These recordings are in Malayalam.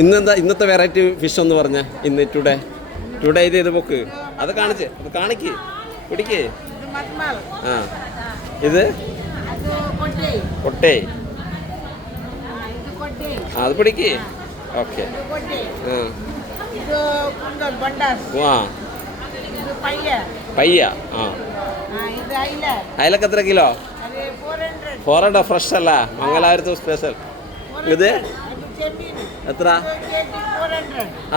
ഇന്നത്തെ വെറൈറ്റി ഫിഷ് എന്ന് പറഞ്ഞ ഇന്ന് ടുഡേ ഇത് ബുക്ക് അത് കാണിക്ക് പിടിക്കേ. ആ ഇത് കൊട്ടേ. അത് പിടിക്കേ. ഓക്കെ. പയ്യ. ആ അയലക്ക് എത്ര കിലോ? 400. ഫ്രഷ് അല്ല, മംഗലാപുരത്ത് സ്പെഷ്യൽ. ഇത് എത്ര?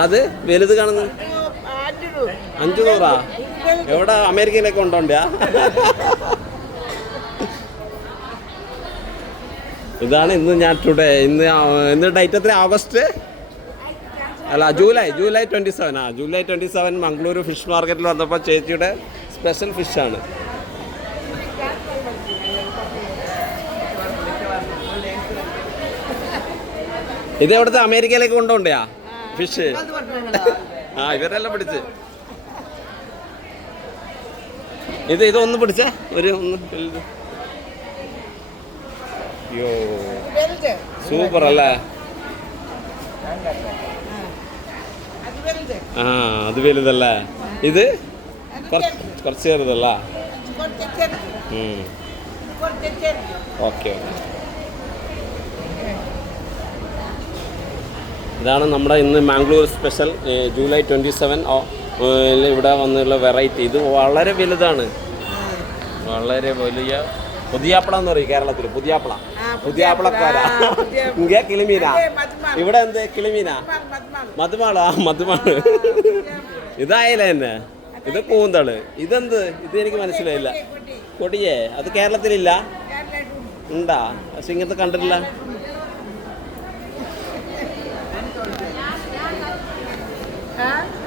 അത് വലുത് കാണുന്നത് 500. എവിടെ? അമേരിക്കയിലേക്ക് കൊണ്ടോണ്ടാ? ഇതാണ് ഇന്ന് ഞാൻ ഇന്ന് ഡേറ്റ് എത്ര? ഓഗസ്റ്റ് അല്ല, ജൂലൈ 27. ജൂലൈ 27 മംഗളൂരു ഫിഷ് മാർക്കറ്റിൽ വന്നപ്പോൾ ചേച്ചിയുടെ സ്പെഷ്യൽ ഫിഷാണ്. ഇത് എവിടുത്തെ? അമേരിക്കയിലേക്ക് കൊണ്ടുപോണ്ടാ ഫിഷ്? ആ ഇവരെല്ലാം പിടിച്ച്. ഇതൊന്ന് പിടിച്ചേ, ഒന്ന്. അയ്യോ സൂപ്പർ അല്ലേ? ആ അത് വലുതല്ലേ? ഇത് കുറച്ച് ചെറുതല്ല. ഓക്കെ. ഇതാണ് നമ്മുടെ ഇന്ന് മാംഗ്ലൂർ സ്പെഷ്യൽ ജൂലൈ 27 ഇവിടെ വന്നുള്ള വെറൈറ്റി. ഇത് വളരെ വലുതാണ്, വളരെ വലിയ പുതിയാപ്പള എന്ന് പറയും കേരളത്തിൽ. പുതിയാപ്പളക്കാര. ഇங்கே കിളിമീന. ഇവിടെ എന്ത് കിളിമീന? മധുമാള്. മധുമാള്. ഇതായില്ല തന്നെ. ഇത് കൂന്തള്. ഇതെന്ത്? ഇത് എനിക്ക് മനസ്സിലായില്ല. കൊടിയേ? അത് കേരളത്തിലില്ല. ഉണ്ടാ? പക്ഷെ ഇങ്ങനത്തെ കണ്ടിട്ടില്ല. Hả?